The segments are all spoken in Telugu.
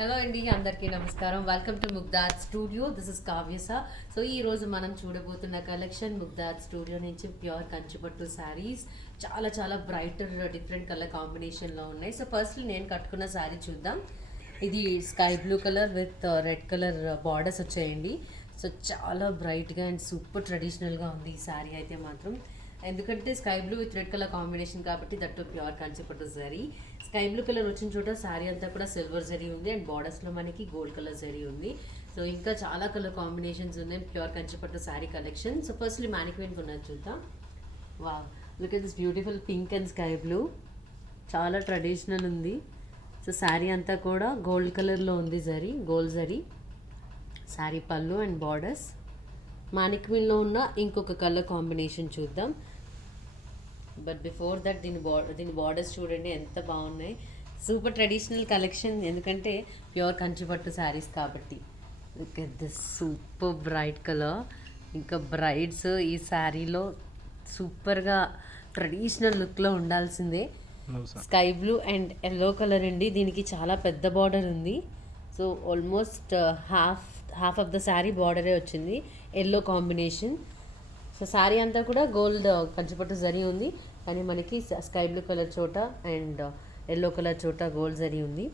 హలో అండి, అందరికీ నమస్కారం. Welcome to Mugdha's studio. This is Kavyasa. So ఈ రోజు మనం చూడబోతున్న కలెక్షన్ ముగ్ధాజ్ స్టూడియో నుంచి ప్యూర్ కంచిపట్టు శారీస్. చాలా చాలా బ్రైటర్ డిఫరెంట్ కలర్ కాంబినేషన్లో ఉన్నాయి. సో ఫస్ట్లీ నేను కట్టుకున్న శారీ చూద్దాం. ఇది sky blue colour with red colour borders వచ్చాయండి. సో చాలా బ్రైట్గా అండ్ సూపర్ ట్రెడిషనల్గా ఉంది ఈ శారీ అయితే మాత్రం. ఎందుకంటే sky blue with red colour combination కాబట్టి that pure Kanchipattu zari. Sky blue colour వచ్చిన చోట శారీ అంతా కూడా సిల్వర్ జరీ ఉంది అండ్ బార్డర్స్లో మనకి గోల్డ్ కలర్ జరీ ఉంది. సో ఇంకా చాలా కలర్ కాంబినేషన్స్ ఉన్నాయి pure Kanchipattu sari collection. So firstly mannequin ఉన్నది చూద్దాం. Wow, look at this beautiful pink and sky blue. చాలా ట్రెడిషనల్ ఉంది. సో శారీ అంతా కూడా గోల్డ్ కలర్లో ఉంది జరీ, గోల్డ్ జరీ. శారీ పళ్ళు అండ్ బార్డర్స్. మానిక్విన్లో ఉన్న ఇంకొక కలర్ కాంబినేషన్ చూద్దాం. బట్ బిఫోర్ దట్ దీని బార్డర్స్ చూడండి ఎంత బాగున్నాయి. సూపర్ ట్రెడిషనల్ కలెక్షన్, ఎందుకంటే ప్యూర్ కంచిపట్టు శారీస్ కాబట్టి. Look at this super bright colour. ఇంకా బ్రైడ్స్ ఈ శారీలో సూపర్గా ట్రెడిషనల్ లుక్లో ఉండాల్సిందే. Sky blue and yellow colour అండి. దీనికి చాలా పెద్ద బార్డర్ ఉంది. So almost half of the sari బార్డరే వచ్చింది, ఎల్లో కాంబినేషన్. సో శారీ అంతా కూడా గోల్డ్ కంచిపట్టు జరీ ఉంది, కానీ మనకి స్కై బ్లూ కలర్ చోట అండ్ ఎల్లో కలర్ చోట గోల్డ్ జరీ ఉంది.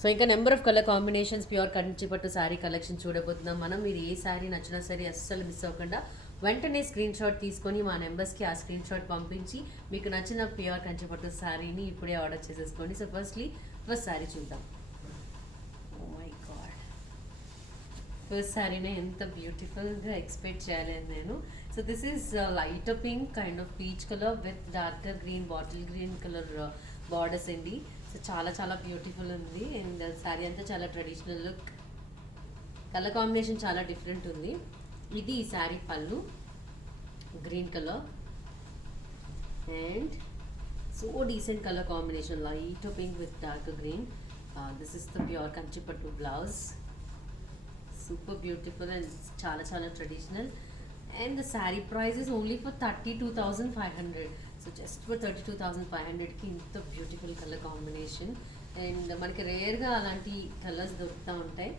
సో ఇంకా number of colour combinations pure Kanchipattu sari collection చూడబోతున్నాం మనం. మీరు ఏ శారీ నచ్చినా సరే అస్సలు మిస్ అవ్వకుండా వెంటనే స్క్రీన్ షాట్ తీసుకొని మా నెంబర్స్కి ఆ స్క్రీన్ షాట్ పంపించి మీకు నచ్చిన ప్యూర్ కంచిపట్టు శారీని ఇప్పుడే ఆర్డర్ చేసేసుకోండి. సో ఫస్ట్ శారీ చూద్దాం. ఫస్ట్ శారీనే ఎంత బ్యూటిఫుల్గా ఎక్స్పెక్ట్ చేయలేదు నేను. So this is light pink kind of peach colour with darker green, bottle green colour borders అండి. సో చాలా చాలా బ్యూటిఫుల్ ఉంది అండ్ శారీ అంతా చాలా ట్రెడిషనల్ లుక్. కలర్ కాంబినేషన్ చాలా డిఫరెంట్ ఉంది. ఇది ఈ శారీ పళ్ళు, green colour and so decent colour combination, light pink with dark green. This is the pure Kanchipattu blouse. Super beautiful and చాలా చాలా traditional, and the saree price is only for 32,500. So just for 32,500 కి ఇంత బ్యూటిఫుల్ కలర్ కాంబినేషన్. అండ్ మనకి రేర్గా అలాంటి కలర్స్ దొరుకుతూ ఉంటాయి.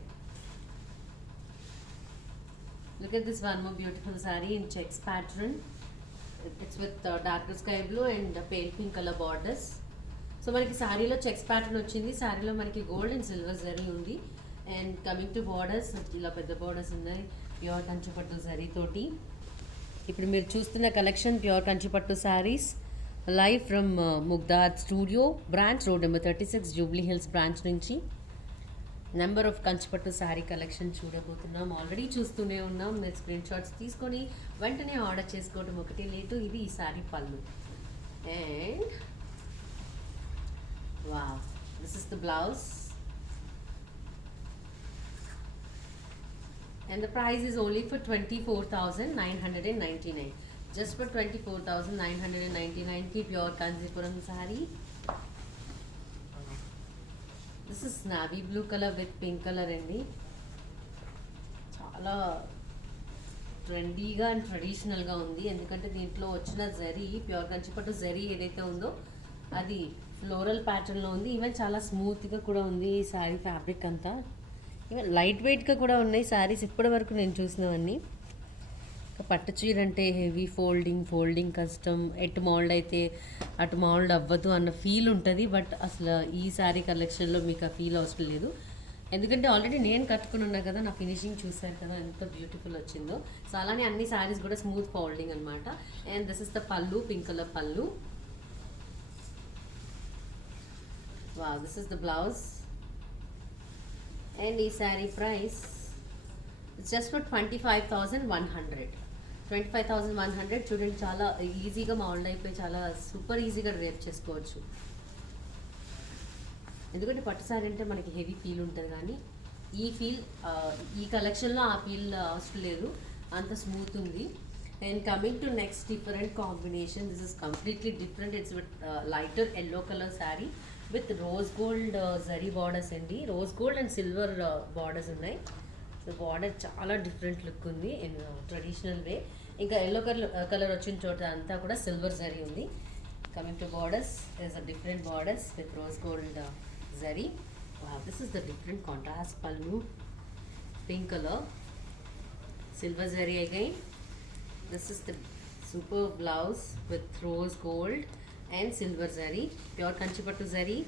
Look at this one more beautiful saree in checks pattern. It's with darker sky blue and pale pink color borders. So మనకి శారీలో చెక్స్ ప్యాటర్న్ వచ్చింది. శారీలో మనకి గోల్డ్ అండ్ సిల్వర్ జరీ ఉంది. అండ్ కమింగ్ టు బార్డర్స్, ఇలా పెద్ద బార్డర్స్ ఉన్నాయి ప్యూర్ కంచిపట్టు శారీ తోటి. ఇప్పుడు మీరు చూస్తున్న collection pure Kanchipattu saris live from Mugdha's studio branch, road number 36, Jubilee Hills branch నుంచి. Number of Kanchipattu sari collection చూడబోతున్నాం. ఆల్రెడీ చూస్తూనే ఉన్నాం. మీరు స్క్రీన్ షాట్స్ తీసుకొని వెంటనే ఆర్డర్ చేసుకోవడం ఒకటి లేటు. ఇది ఈ శారీ పళ్ళు and wow, this is the blouse. And the price is only for 24,999. Just for 24,999 ki pure Kanchipuram saree. This is navy blue color with pink color andi. చాలా ట్రెండీగా అండ్ ట్రెడిషనల్గా ఉంది. ఎందుకంటే దీంట్లో వచ్చిన జరీ, ప్యూర్ కంచిపట్టు జరీ ఏదైతే ఉందో అది ఫ్లోరల్ ప్యాటర్న్లో ఉంది. ఈవెన్ చాలా స్మూత్గా కూడా ఉంది ఈ శారీ ఫ్యాబ్రిక్ అంతా. ఈవెన్ లైట్ వెయిట్గా కూడా ఉన్నాయి శారీస్ ఇప్పటి వరకు నేను చూసినవన్నీ. పట్టు చీర అంటే హెవీ ఫోల్డింగ్ కష్టం, ఎటు మౌల్డ్ అయితే అటు మౌల్డ్ అవ్వదు అన్న ఫీల్ ఉంటుంది. బట్ అసలు ఈ శారీ కలెక్షన్లో మీకు ఆ ఫీల్ అవసరం లేదు. ఎందుకంటే ఆల్రెడీ నేను కట్టుకుని ఉన్నా కదా, నా ఫినిషింగ్ చూసారు కదా ఎంత బ్యూటిఫుల్ వచ్చిందో. సో అలానే అన్ని శారీస్ కూడా స్మూత్ ఫోల్డింగ్ అనమాట. అండ్ దిస్ ఇస్ ద పళ్ళు, పింక్ కలర్ పళ్ళు. వా, this is the blouse. And ఈ శారీ ప్రైస్ జస్ట్ ఫర్ 25,100. 25,100. చూడండి, చాలా ఈజీగా మౌల్డ్ అయిపోయి చాలా సూపర్ ఈజీగా డ్రేప్ చేసుకోవచ్చు. ఎందుకంటే పట్టు శారీ అంటే మనకి హెవీ ఫీల్ ఉంటుంది, కానీ ఈ కలెక్షన్లో ఆ ఫీల్ అవసరం లేదు, అంత స్మూత్ ఉంది. And coming to next different combination, this is completely different. It's with lighter yellow colour sari with rose gold zari borders అండి. Rose gold and silver borders ఉన్నాయి. సో బార్డర్ చాలా డిఫరెంట్ లుక్ ఉంది ఇన్ ట్రెడిషనల్ వే. ఇంకా ఎల్లో కలర్ వచ్చిన చోట అంతా కూడా సిల్వర్ జరీ ఉంది. Coming to borders, there's a different borders with rose gold zari Wow, this is the different contrast pallu, pink color, silver zari again. This is the super blouse with rose gold and silver zari, pure kanchipattu zari.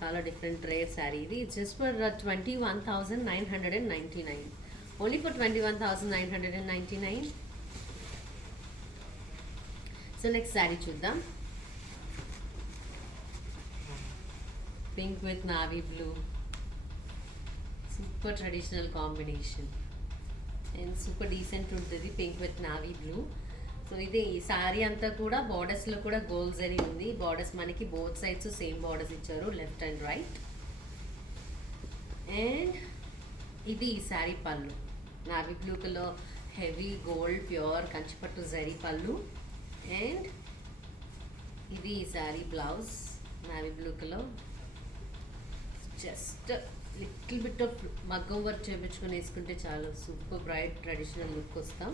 చాలా డిఫరెంట్ రేర్ శారీ ఇది. Just for 21,999, only for 21,999. So next sari చూద్దాం. Pink with navy blue, super traditional combination and super decent ఉంటుంది pink with navy blue. So ఇది ఈ శారీ అంతా కూడా బార్డర్స్లో కూడా గోల్డ్ జరీ ఉంది. బార్డర్స్ మనకి బోత్ సైడ్స్ సేమ్ బార్డర్స్ ఇచ్చారు, లెఫ్ట్ అండ్ రైట్. అండ్ ఇది ఈ sari pallu, navy blue colour heavy gold pure Kanchipattu zari pallu. And ఇది ఈ sari blouse, navy blue colour. Just little bit of మగ్గం వర్క్ చేయించుకొని వేసుకుంటే చాలా సూపర్ బ్రైట్ ట్రెడిషనల్ లుక్ వస్తాం.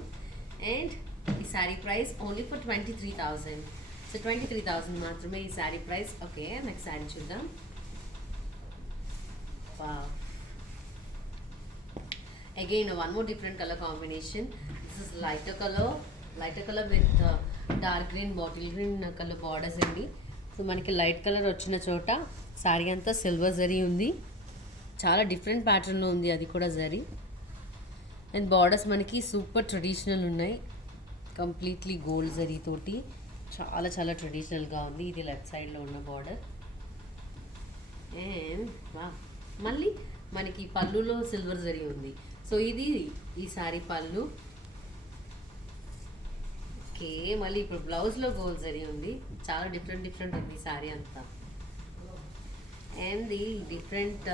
అండ్ ఈ sari price only for 23,000. So 23,000 మాత్రమే ఈ sari price. Okay, next sari చూద్దాం. Again one more different colour combination. This is lighter colour with dark green, bottle green colour borders అండి. సో మనకి లైట్ కలర్ వచ్చిన చోట శారీ అంతా సిల్వర్ జరీ ఉంది. చాలా డిఫరెంట్ ప్యాటర్న్లో ఉంది అది కూడా జరీ. అండ్ బార్డర్స్ మనకి సూపర్ ట్రెడిషనల్ ఉన్నాయి, కంప్లీట్లీ గోల్డ్ జరీ తోటి చాలా చాలా ట్రెడిషనల్గా ఉంది. ఇది లెఫ్ట్ సైడ్లో ఉన్న బార్డర్. అండ్ మళ్ళీ మనకి పళ్ళులో సిల్వర్ జరీ ఉంది. సో ఇది ఈ సారీ పళ్ళు. ఓకే, మళ్ళీ ఇప్పుడు బ్లౌజ్లో గోల్డ్ జరీ ఉంది. చాలా డిఫరెంట్ ఉంది సారీ అంతా. అండ్ ఈ different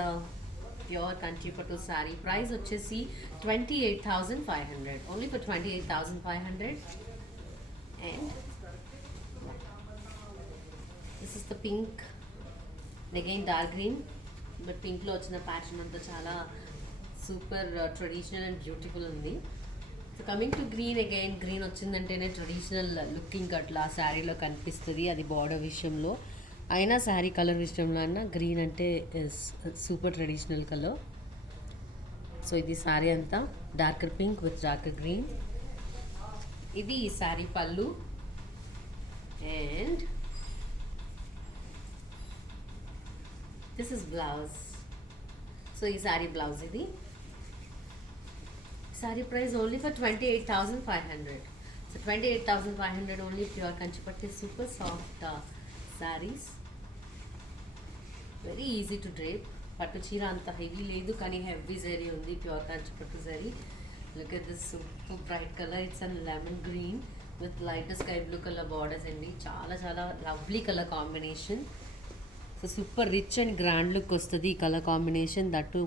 pure Kanchipattu sari price వచ్చేసి 28,500, only for 28,500. And this is the pink, again dark green, but పింక్లో వచ్చిన ప్యాటర్న్ అంతా చాలా సూపర్ ట్రెడిషనల్ అండ్ బ్యూటిఫుల్ ఉంది. So coming to green, again green వచ్చిందంటేనే ట్రెడిషనల్ లుకింగ్ అట్లా శారీలో కనిపిస్తుంది, అది బార్డర్ విషయంలో అయినా శారీ కలర్ విషయంలో అయినా గ్రీన్ అంటే సూపర్ ట్రెడిషనల్ కలర్. సో ఇది శారీ అంతా darker pink with darker green. ఇది ఈ శారీ పళ్ళు. And this is blouse. So ఈ శారీ బ్లౌజ్. ఇది sari price only for 28,500. So 28,500 only pure Kanchipattu super soft saris. Very easy to drape. పట్టు చీర అంత హెవీ లేదు కానీ హెవీ జరీ ఉంది, pure Kanchipattu zari. Look at this super bright colour, it's an lemon green with light sky blue colour borders అండి. చాలా చాలా lovely colour combination. So super rich and grand look వస్తుంది ఈ కలర్ కాంబినేషన్. దట్టు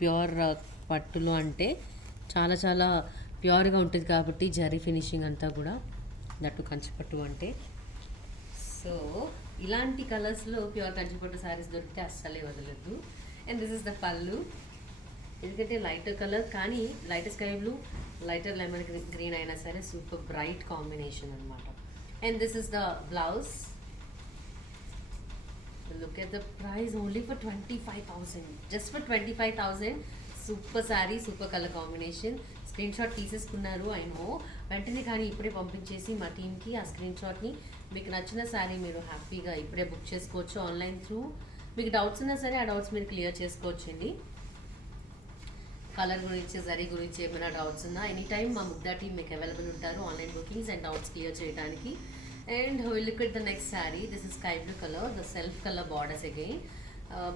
ప్యూర్ పట్టులో అంటే చాలా చాలా ప్యూర్గా ఉంటుంది కాబట్టి జరీ ఫినిషింగ్ అంతా కూడా, దట్టు కంచిపట్టు అంటే. సో ఇలాంటి కలర్స్లో ప్యూర్ కంచిపట్టు శారీస్ దొరికితే అస్సలే వదలద్దు. అండ్ దిస్ ఇస్ ద పళ్ళు. ఎందుకంటే లైటర్ కలర్ కానీ lighter sky blue, lighter lemon green అయినా సరే సూపర్ బ్రైట్ కాంబినేషన్ అనమాట. And this is the blouse. Look at the price only for 25,000. Just for 25,000 super sari, super colour combination. Screen shot తీసేసుకున్నారు ఐ నో, వెంటనే కానీ ఇప్పుడే పంపించేసి మా టీమ్కి ఆ స్క్రీన్ షాట్ని, మీకు నచ్చిన శారీ మీరు హ్యాపీగా ఇప్పుడే బుక్ చేసుకోవచ్చు ఆన్లైన్ త్రూ. మీకు డౌట్స్ ఉన్నా సరే ఆ డౌట్స్ మీరు క్లియర్ చేసుకోవచ్చండి. కలర్ గురించి, జరీ గురించి ఏమైనా డౌట్స్ ఉన్నా ఎనీ టైమ్ మా ముగ్దా టీమ్ మీకు అవైలబుల్ ఉంటారు online bookings and doubts clear చేయడానికి. And will look at the next sari. This is sky blue colour, the self colour borders again.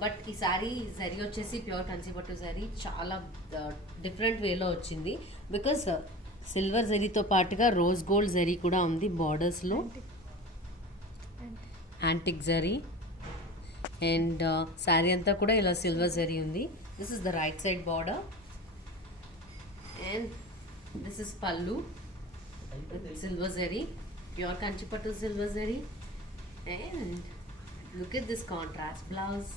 But ఈ శారీ జరీ వచ్చేసి ప్యూర్ కంచిపట్టు జరీ చాలా డిఫరెంట్ వేలో వచ్చింది. బికాస్ సిల్వర్ జరీతో పాటుగా రోజ్ గోల్డ్ జరీ కూడా ఉంది బార్డర్స్లో, యాంటిక్ జరీ. అండ్ శారీ అంతా కూడా ఇలా సిల్వర్ జరీ ఉంది. This is the right side border. And this is pallu with silver zari, pure Kanchipattu silver zari. And look at this contrast blouse,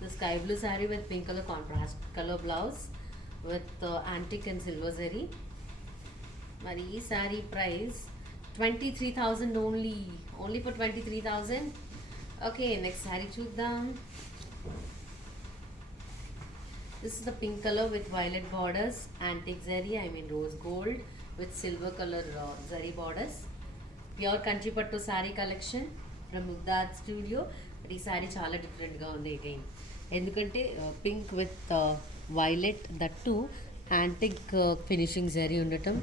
the sky blue saree with pink color contrast color blouse with antique and silver zari. మరి ఈ saree price 23,000 only for 23,000. Okay, next saree చూద్దాం. This is the pink color with violet borders, antique zari, I mean rose gold with silver color zari borders. Pure Kanchi pattu sari collection from Mugdha's studio. But ఈ శారీ చాలా డిఫరెంట్గా ఉంది అగైన్, ఎందుకంటే pink with violet that antique finishing zari ఉండటం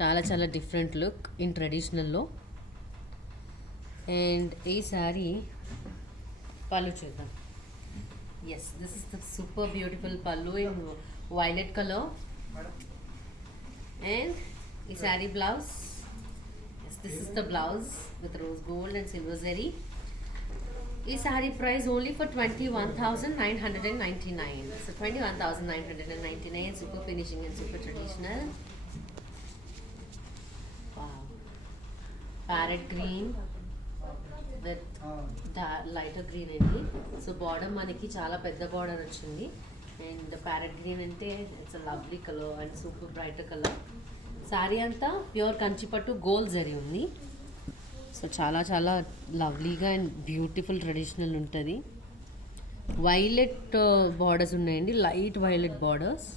చాలా చాలా డిఫరెంట్ లుక్ ఇన్ ట్రెడిషనల్లో. అండ్ ఈ శారీ పళ్ళు చూద్దాం. Yes, this is the super beautiful pallu in violet colour. And ఈ sari blouse, this is the blouse with rose gold and silver zari. This saree price only for 21,999. So 21,999. Super finishing and super traditional. Wow. Parrot green with lighter green అండి. సో బార్డర్ మనకి చాలా పెద్ద బార్డర్ వచ్చింది. అండ్ ప్యారెట్ గ్రీన్ అంటే it's a lovely colour and super brighter colour. Sari అంతా ప్యూర్ కంచిపట్టు గోల్డ్ జరీ ఉంది. సో చాలా చాలా లవ్లీగా అండ్ బ్యూటిఫుల్ ట్రెడిషనల్ ఉంటుంది. వైలెట్ బార్డర్స్ ఉన్నాయండి, లైట్ వైలెట్ బార్డర్స్,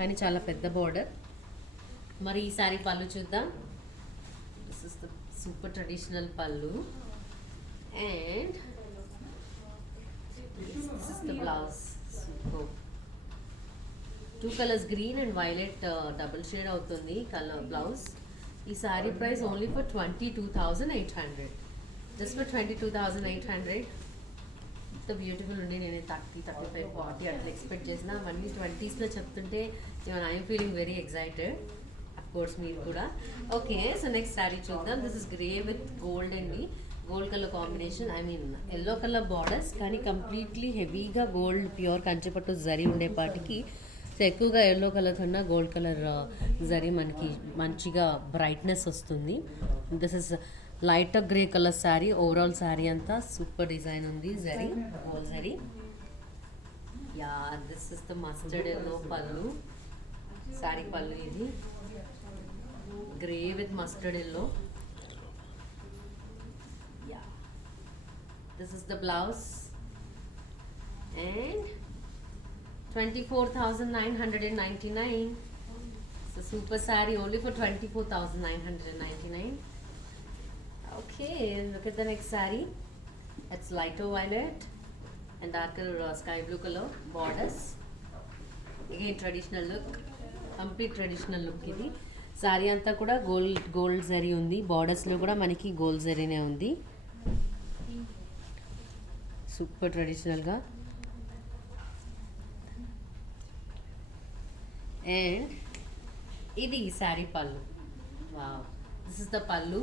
కానీ చాలా పెద్ద బార్డర్. మరి ఈ శారీ పళ్ళు చూద్దాం. This is the super traditional pallu and this is the blouse. Super. 2 colours green and violet double shade అవుతుంది కలర్ బ్లౌజ్. ఈ sari price only for 22,800. Just for 22,800. ఇంత బ్యూటిఫుల్ ఉండి నేను 30, 35, 40 అట్లా ఎక్స్పెక్ట్ చేసిన, అవన్నీ 20స్లో చెప్తుంటే even I'm feeling very excited. Of course మీరు కూడా. ఓకే, సో నెక్స్ట్ శారీ చూద్దాం. This is grey with gold అండి. Gold colour combination, I mean yellow colour borders, కానీ కంప్లీట్లీ హెవీగా గోల్డ్ ప్యూర్ కంచిపట్టు జరీ ఉండేపాటికి సో ఎక్కువగా ఎల్లో కలర్ కన్నా గోల్డ్ కలర్ జరీ మనకి మంచిగా బ్రైట్నెస్ వస్తుంది. This is lighter grey colour sari. Overall sari అంతా సూపర్ డిజైన్ ఉంది, zari gold zari. Yeah, this is the mustard yellow పళ్ళు. శారీ పళ్ళు ఇది grey with mustard yellow. Yeah, this is the blouse and 24,999. So super saree only for 24,999. Okay, look at the next saree. It's lighter violet and darker sky blue color borders. Again traditional look, complete traditional look ఇది. సారీ అంతా కూడా గోల్డ్ జరీ ఉంది. బార్డర్స్లో కూడా మనకి గోల్డ్ జరీనే ఉంది. సూపర్ ట్రెడిషనల్గా. అండ్ ఇది శారీ పళ్ళు. వావ్, దిస్ ఇస్ ద పళ్ళు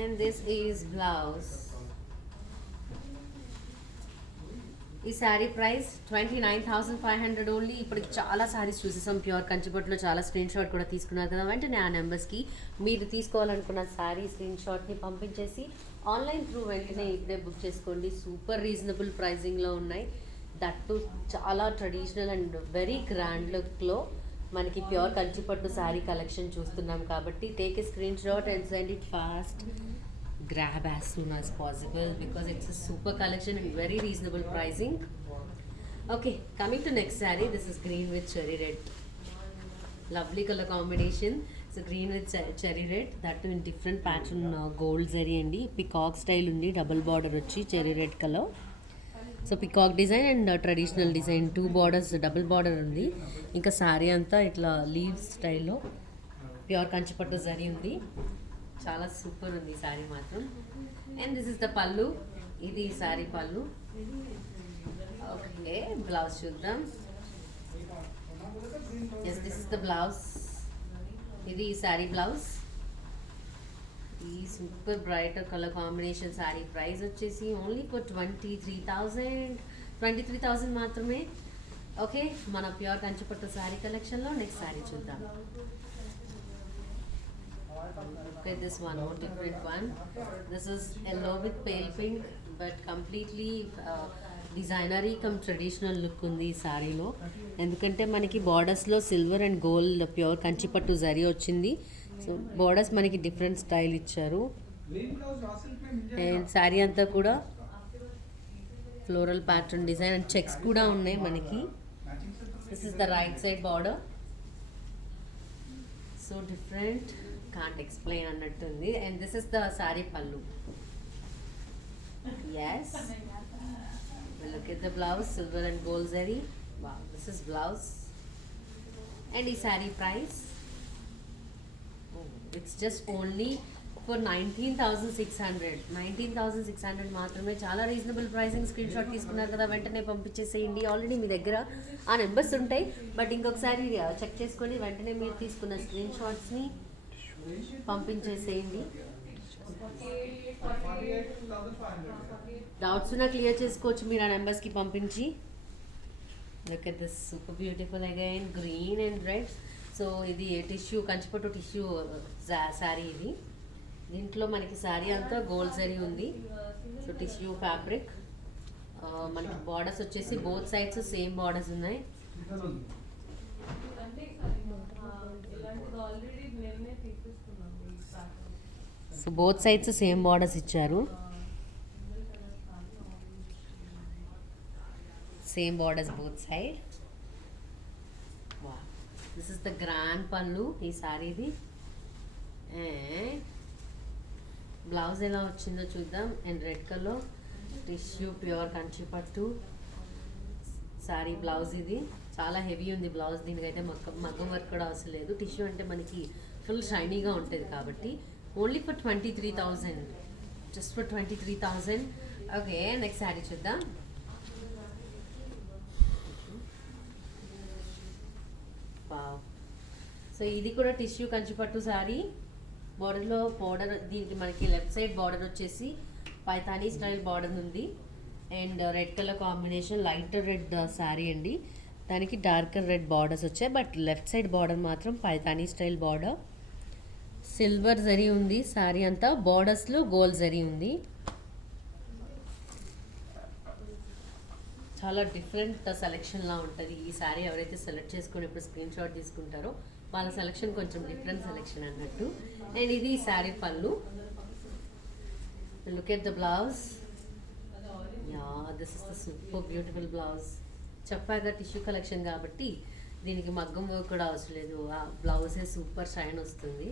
అండ్ దిస్ ఈజ్ బ్లౌజ్. ఈ శారీ ప్రైస్ 29,500 ఓన్లీ. ఇప్పటికి చాలా శారీస్ చూసేసాం ప్యూర్ కంచిపట్టులో, చాలా స్క్రీన్ షాట్ కూడా తీసుకున్నారు కదా. వెంటనే ఆ నెంబర్స్కి మీరు తీసుకోవాలనుకున్న శారీ స్క్రీన్ షాట్ని పంపించేసి ఆన్లైన్ త్రూ వెంటనే ఇప్పుడే బుక్ చేసుకోండి. సూపర్ రీజనబుల్ ప్రైజింగ్లో ఉన్నాయి. దట్టు చాలా ట్రెడిషనల్ అండ్ వెరీ గ్రాండ్ లుక్లో మనకి ప్యూర్ కంచిపట్టు శారీ కలెక్షన్ చూస్తున్నాం కాబట్టి take a screen shot and send it fast. Grab as soon as possible because it's a super collection and very reasonable pricing. Okay, coming to next saree. This is green with cherry red. Lovely color combination. So green with cherry red, that too in different pattern gold zari andi. Peacock style undi, double border వచ్చి cherry red color. So peacock design and traditional design, 2 borders double border ఉంది. ఇంకా శారీ అంతా ఇట్లా లీవ్స్ స్టైల్లో ప్యూర్ కంచిపట్టు జరీ ఉంది. చాలా సూపర్ ఉంది ఈ శారీ మాత్రం. అండ్ దిస్ ఇస్ ద పళ్ళు. ఇది ఈ శారీ పళ్ళు. ఓకే, బ్లౌజ్ చూద్దాం. Yes, this is the blouse. ఇది ఈ శారీ బ్లౌజ్. ఈ super brighter colour combination sari price వచ్చేసి ఓన్లీ ఫర్ 23,000 మాత్రమే. ఓకే, మన ప్యూర్ కంచిపట్టు శారీ కలెక్షన్లో నెక్స్ట్ శారీ చూద్దాం. Okay, this one, more different one. This is yellow with pale pink, but completely డిజైనరీ కమ్ ట్రెడిషనల్ లుక్ ఉంది ఈ శారీలో. ఎందుకంటే మనకి బార్డర్స్లో సిల్వర్ అండ్ గోల్డ్ ప్యూర్ కంచిపట్టు జరీ వచ్చింది. సో బార్డర్స్ మనకి డిఫరెంట్ స్టైల్ ఇచ్చారు. అండ్ శారీ అంతా కూడా floral pattern design and checks కూడా ఉన్నాయి మనకి. This is the right side border. So different, can't explain అన్నట్టుంది. And this is the sari pallu. Yes, look at the blouse, silver and gold zari. Wow, this is blouse. And the saree price, oh, it's just only for 19,600. 19,600 మాత్రమే. చాలా రీజనబుల్ ప్రైసింగ్. స్క్రీన్ షాట్ తీసుకున్నారు కదా, వెంటనే పంపించేసేయండి. ఆల్రెడీ మీ దగ్గర ఆ నెంబర్స్ ఉంటాయి, బట్ ఇంకొకసారి చెక్ చేసుకొని వెంటనే మీరు తీసుకున్న స్క్రీన్ షాట్స్ని పంపించేసేయండి. డౌట్స్ ఉన్నా క్లియర్ చేసుకోవచ్చు మీరు ఆ నెంబర్స్కి పంపించి. Look at this super beautiful again green and red. So ఇది టిష్యూ, కంచిపట్టు టిష్యూ శారీ ఇది. దీంట్లో మనకి శారీ అంతా గోల్డ్ జరీ ఉంది. So tissue fabric. మనకి బార్డర్స్ వచ్చేసి బోత్ సైడ్స్ సేమ్ బార్డర్స్ ఉన్నాయి. So both sides same borders ఇచ్చారు. Same borders both side. This is the grand pallu ఈ సారీది. అండ్ బ్లౌజ్ ఎలా వచ్చిందో చూద్దాం. And red colour tissue pure Kanchipattu sorry blouse ఇది. చాలా హెవీ ఉంది బ్లౌజ్. దీనికైతే మగ్గం వర్క్ కూడా అవసరం లేదు. టిష్యూ అంటే మనకి ఫుల్ షైనీగా ఉంటుంది కాబట్టి. Only for 23,000, just for 23,000. Okay, next sari చూద్దాం. సో ఇది కూడా టిష్యూ కంచిపట్టు శారీ. బార్డర్లో బార్డర్, దీనికి మనకి లెఫ్ట్ సైడ్ బార్డర్ వచ్చేసి పైతానీ స్టైల్ బార్డర్ ఉంది. And red colour combination, lighter red sari అండి. దానికి డార్కర్ రెడ్ బార్డర్స్ వచ్చాయి, బట్ లెఫ్ట్ సైడ్ బార్డర్ మాత్రం Paithani style border. Silver zari ఉంది శారీ అంతా. బార్డర్స్లో గోల్డ్ జరీ ఉంది. చాలా డిఫరెంట్ సెలెక్షన్లా ఉంటుంది ఈ శారీ. ఎవరైతే సెలెక్ట్ చేసుకొని ఇప్పుడు స్క్రీన్ షాట్ తీసుకుంటారో వాళ్ళ సెలెక్షన్ కొంచెం డిఫరెంట్ సెలెక్షన్ అన్నట్టు. అండ్ ఇది sari pallu. Look at the blouse. Yeah, this is the super beautiful blouse. చెప్పాగా టిష్యూ కలెక్షన్ కాబట్టి దీనికి మగ్గం వర్క్ కూడా అవసరం లేదు. ఆ బ్లౌజే సూపర్ షైన్ వస్తుంది,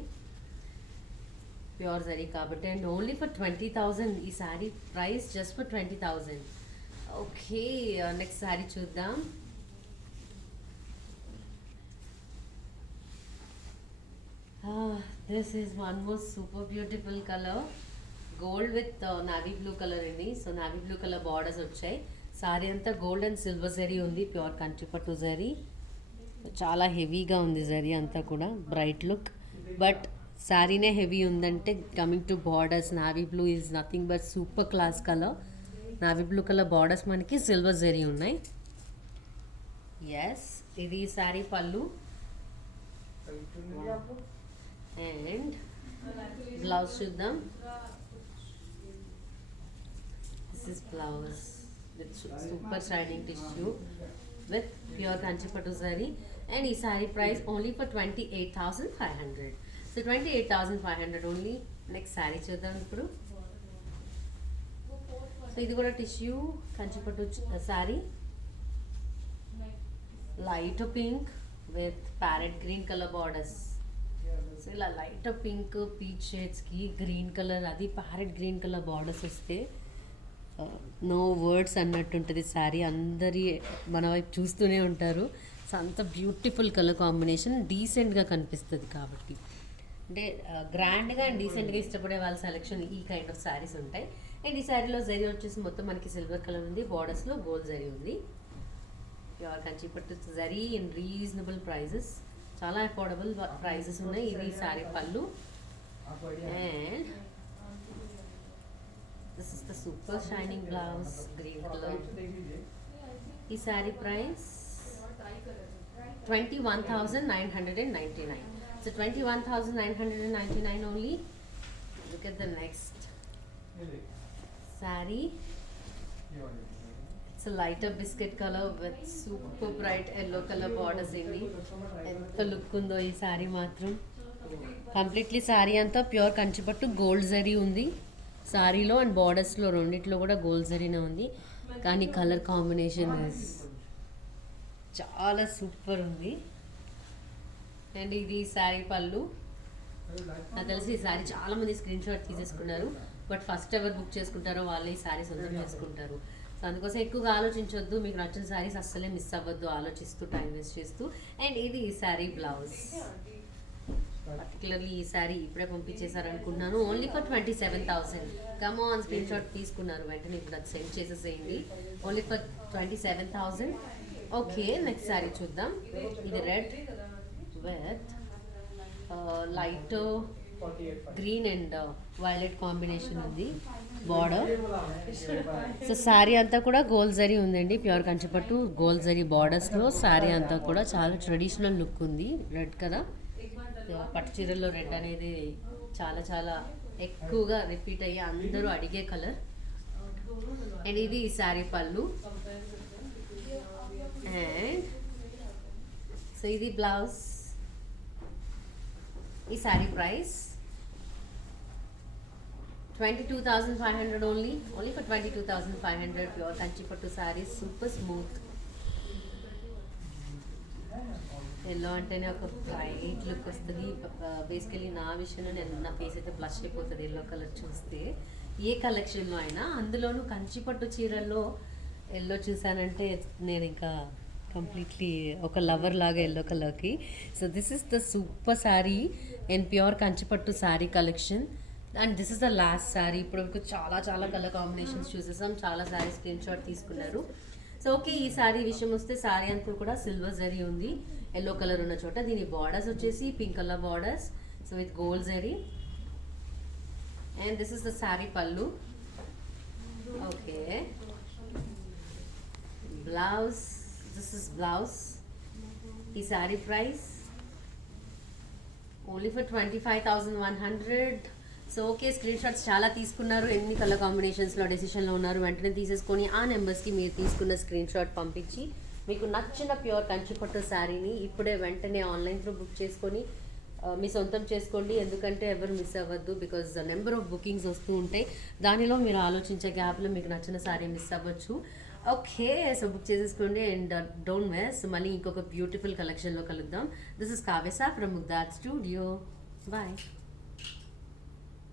ప్యూర్ జరీ కాబట్టి. అండ్ ఓన్లీ ఫర్ 20,000 ఈ sari price, just for 20,000. Okay, next sari చూద్దాం. This is one more super beautiful colour. Gold with navy blue colour అండి. So navy blue colour borders వచ్చాయి. శారీ అంతా గోల్డ్ అండ్ సిల్వర్ జరీ ఉంది, ప్యూర్ కంచిపట్టు జరీ. చాలా హెవీగా ఉంది జరీ అంతా కూడా, బ్రైట్ లుక్. బట్ శారీనే హెవీ ఉందంటే coming to borders, navy blue is nothing but super class colour. Navy blue colour borders మనకి సిల్వర్ జరీ ఉన్నాయి. ఎస్, ఇది శారీ పళ్ళు. అండ్ బ్లౌజ్ చూద్దాం. This is blouse with super shining tissue with pure Kanchipattu zari. And ఈ sari price only for 28,500. So 28,500 only. Next sari చూద్దాం ఇప్పుడు. సో ఇది కూడా tissue Kanchipattu sari. Light pink with parrot green colour borders. So ఇలా లైట్ పింక్ పీచ్ షేడ్స్కి గ్రీన్ కలర్, అది ప్యారెట్ గ్రీన్ కలర్ బార్డర్స్ వస్తే నో వర్డ్స్ అన్నట్టు ఉంటుంది శారీ. అందరి మన వైపు చూస్తూనే ఉంటారు. సో అంత బ్యూటిఫుల్ కలర్ కాంబినేషన్, డీసెంట్గా కనిపిస్తుంది కాబట్టి. అంటే గ్రాండ్గా అండ్ డీసెంట్గా ఇష్టపడే వాళ్ళ సెలెక్షన్ ఈ కైండ్ ఆఫ్ శారీస్ ఉంటాయి. అండ్ ఈ శారీలో జరీ వచ్చేసి మొత్తం మనకి సిల్వర్ కలర్ ఉంది, బార్డర్స్లో గోల్డ్ జరీ ఉంది. Pure Kanchipattu zari in reasonable prices, చాలా అఫోర్డబుల్ ప్రైజెస్ ఉన్నాయి. ఇది శారీ పళ్ళు. And this is the super shining blouse, green colour. ఈ sari price 21,999. So 21,999 only. Look at the next saree. It's a lighter biscuit color with super bright yellow color borders inni. Enta look undo ee saree matram. Completely saree anta pure Kanchipattu gold zari ఉంది సారీలో. అండ్ బార్డర్స్లో రెండిట్లో కూడా గోల్డ్ జరీనే ఉంది. కానీ కలర్ కాంబినేషన్ చాలా సూపర్ ఉంది. అండ్ ఇది శారీ పళ్ళు. నాకు తెలిసి ఈ శారీ చాలా మంది స్క్రీన్ షాట్ తీసేసుకున్నారు, బట్ ఫస్ట్ ఎవరు బుక్ చేసుకుంటారో వాళ్ళే ఈ శారీ సొంతం చేసుకుంటారు. సో అందుకోసం ఎక్కువగా ఆలోచించొద్దు, మీకు నచ్చిన శారీస్ అస్సలే మిస్ అవ్వద్దు ఆలోచిస్తూ టైం వేస్ట్ చేస్తూ. అండ్ ఇది ఈ శారీ బ్లౌజ్. పర్టికులర్లీ ఈ శారీ ఇప్పుడే పంపించేశారనుకున్నాను, only for 27,000. Come on, screen shot తీసుకున్నారు వెంటనే ఇప్పుడు అది సెండ్ చేసేసేయండి. Only for 27,000. Okay, next sari చూద్దాం. ఇది red with light green and violet combination ఉంది బార్డర్. సో శారీ అంతా కూడా గోల్డ్ జరీ ఉందండి, ప్యూర్ కంచిపట్టు గోల్డ్ జరీ బార్డర్స్లో శారీ అంతా కూడా చాలా ట్రెడిషనల్ లుక్ ఉంది. రెడ్ కదా, పట్టు చీరల్లో రెడ్ అనేది చాలా చాలా ఎక్కువగా రిపీట్ అయ్యి అందరూ అడిగే కలర్. అండ్ ఇది ఈ శారీ పళ్ళు. అండ్ సో ఇది బ్లౌజ్. ఈ sari price 22,500 only for 22,500. Pure Kanchipattu sari, super smooth. Yellow అంటేనే ఒక బ్రైట్ లుక్ వస్తుంది. బేసికలీ నా విషయంలో నా ఫేస్ అయితే బ్లష్ అయిపోతుంది ఎల్లో కలర్ చూస్తే, ఏ కలెక్షన్లో అయినా. అందులోనూ కంచిపట్టు చీరల్లో ఎల్లో చూసానంటే నేను ఇంకా కంప్లీట్లీ ఒక లవర్ లాగా ఎల్లో కలర్కి. So this is the super sari and pure Kanchipattu sari collection. And this is the last sari. ఇప్పుడు వరకు చాలా చాలా కలర్ కాంబినేషన్స్ చూసేసాం, చాలా శారీ స్క్రీన్ షాట్ తీసుకున్నారు. సో ఓకే, ఈ శారీ విషయం వస్తే శారీ అంతా కూడా సిల్వర్ జరీ ఉంది, ఎల్లో కలర్ ఉన్న చోట. దీని బార్డర్స్ వచ్చేసి pink colour borders, so with gold zari. And this is the sari పళ్ళు. Okay, blouse. This is blouse. ఈ sari price only for 25,100. So okay, screen shots చాలా తీసుకున్నారు, ఎన్ని కలర్ కాంబినేషన్స్లో డెసిషన్లో ఉన్నారు. వెంటనే తీసేసుకొని ఆ నెంబర్స్కి మీరు తీసుకున్న స్క్రీన్ షాట్ పంపించి మీకు నచ్చిన ప్యూర్ కంచిపట్టు శారీని ఇప్పుడే వెంటనే ఆన్లైన్ త్రూ బుక్ చేసుకొని మీ సొంతం చేసుకోండి. ఎందుకంటే ఎవరు మిస్ అవ్వద్దు, బికాజ్ నెంబర్ ఆఫ్ బుకింగ్స్ వస్తూ ఉంటాయి. దానిలో మీరు ఆలోచించే గ్యాప్లో మీకు నచ్చిన శారీ మిస్ అవ్వచ్చు. ఓకే, సో బుక్ చేసేసుకోండి అండ్ డోంట్ మిస్. మళ్ళీ ఇంకొక బ్యూటిఫుల్ కలెక్షన్లో కలుద్దాం. This is Kavyasa from Mugdha's studio. Bye.